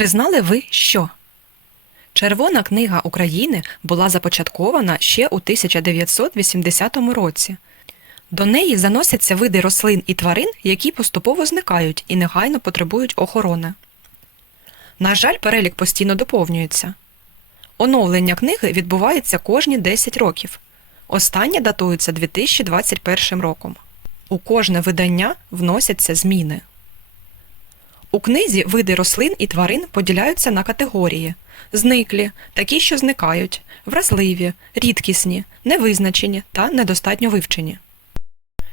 Чи знали ви що? Червона книга України була започаткована ще у 1980 році. До неї заносяться види рослин і тварин, які поступово зникають і негайно потребують охорони. На жаль, перелік постійно доповнюється. Оновлення книги відбувається кожні 10 років. Останнє датується 2021 роком. У кожне видання вносяться зміни. У книзі види рослин і тварин поділяються на категорії: зниклі, такі, що зникають, вразливі, рідкісні, невизначені та недостатньо вивчені.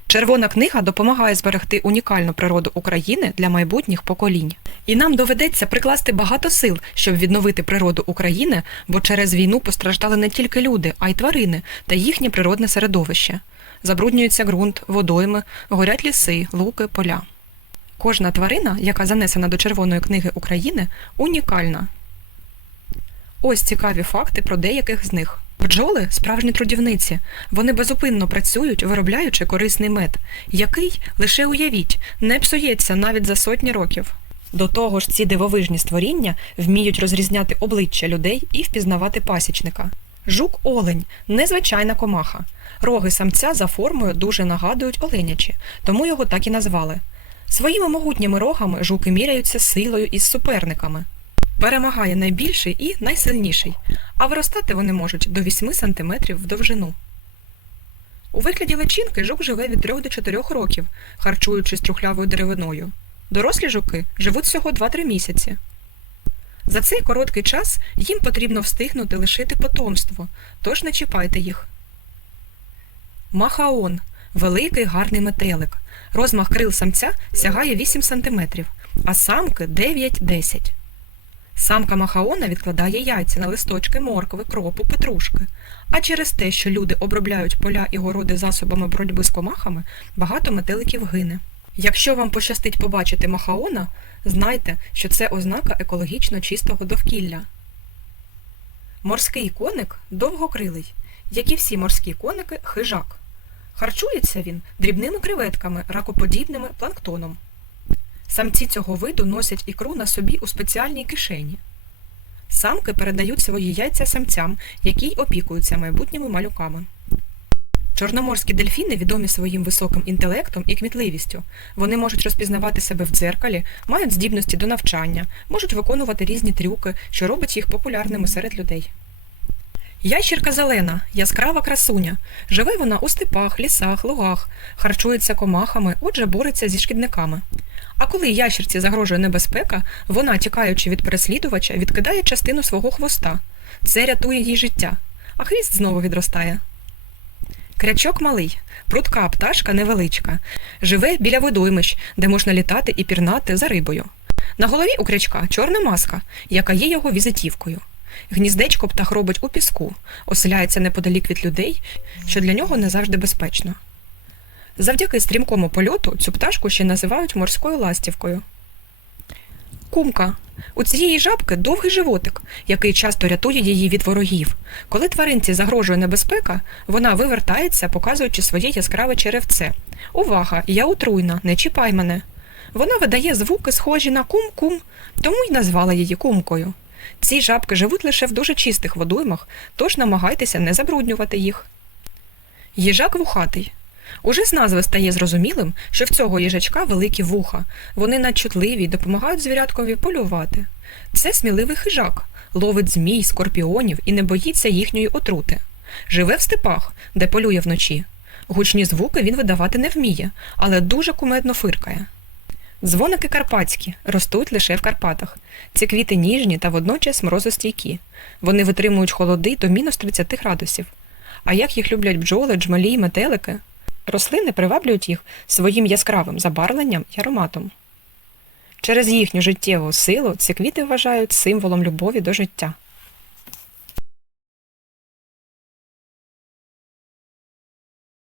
Червона книга допомагає зберегти унікальну природу України для майбутніх поколінь. І нам доведеться прикласти багато сил, щоб відновити природу України, бо через війну постраждали не тільки люди, а й тварини та їхнє природне середовище. Забруднюється ґрунт, водойми, горять ліси, луки, поля. Кожна тварина, яка занесена до Червоної книги України, унікальна. Ось цікаві факти про деяких з них. Бджоли справжні трудівниці. Вони безупинно працюють, виробляючи корисний мед, який, лише уявіть, не псується навіть за сотні років. До того ж, ці дивовижні створіння вміють розрізняти обличчя людей і впізнавати пасічника. Жук олень незвичайна комаха. Роги самця за формою дуже нагадують оленячі, тому його так і назвали. Своїми могутніми рогами жуки міряються силою із суперниками. Перемагає найбільший і найсильніший, а виростати вони можуть до 8 см в довжину. У вигляді личинки жук живе від 3 до 4 років, харчуючись трухлявою деревиною. Дорослі жуки живуть всього 2-3 місяці. За цей короткий час їм потрібно встигнути лишити потомство, тож не чіпайте їх. Махаон великий гарний метелик. Розмах крил самця сягає 8 см, а самки 9-10. Самка махаона відкладає яйця на листочки моркви, кропу, петрушки. А через те, що люди обробляють поля і городи засобами боротьби з комахами, багато метеликів гине. Якщо вам пощастить побачити махаона, знайте, що це ознака екологічно чистого довкілля. Морський коник довгокрилий, як і всі морські коники, хижак. Харчується він дрібними креветками, ракоподібними планктоном. Самці цього виду носять ікру на собі у спеціальній кишені. Самки передають свої яйця самцям, які й опікуються майбутніми малюками. Чорноморські дельфіни відомі своїм високим інтелектом і кмітливістю. Вони можуть розпізнавати себе в дзеркалі, мають здібності до навчання, можуть виконувати різні трюки, що робить їх популярними серед людей. Ящірка зелена, яскрава красуня. Живе вона у степах, лісах, лугах, харчується комахами, отже, бореться зі шкідниками. А коли ящірці загрожує небезпека, вона, тікаючи від переслідувача, відкидає частину свого хвоста. Це рятує їй життя, а хвіст знову відростає. Крячок малий, прудка пташка невеличка, живе біля водоймищ, де можна літати і пірнати за рибою. На голові у крячка чорна маска, яка є його візитівкою. Гніздечко птах робить у піску, оселяється неподалік від людей, що для нього не завжди безпечно. Завдяки стрімкому польоту цю пташку ще називають морською ластівкою. Кумка. У цієї жабки довгий животик, який часто рятує її від ворогів. Коли тваринці загрожує небезпека, вона вивертається, показуючи своє яскраве черевце. Увага! Я отруйна, не чіпай мене. Вона видає звуки, схожі на кум-кум, тому й назвала її кумкою. Ці жабки живуть лише в дуже чистих водоймах, тож намагайтеся не забруднювати їх. Їжак вухатий. Уже з назви стає зрозумілим, що в цього їжачка великі вуха. Вони надчутливі й допомагають звіряткові полювати. Це сміливий хижак, ловить змій, скорпіонів і не боїться їхньої отрути. Живе в степах, де полює вночі. Гучні звуки він видавати не вміє, але дуже кумедно фиркає. Дзвоники карпатські ростуть лише в Карпатах. Ці квіти ніжні та водночас морозостійкі. Вони витримують холоди до мінус 30 градусів. А як їх люблять бджоли, джмелі й метелики? Рослини приваблюють їх своїм яскравим забарвленням і ароматом. Через їхню життєву силу ці квіти вважають символом любові до життя.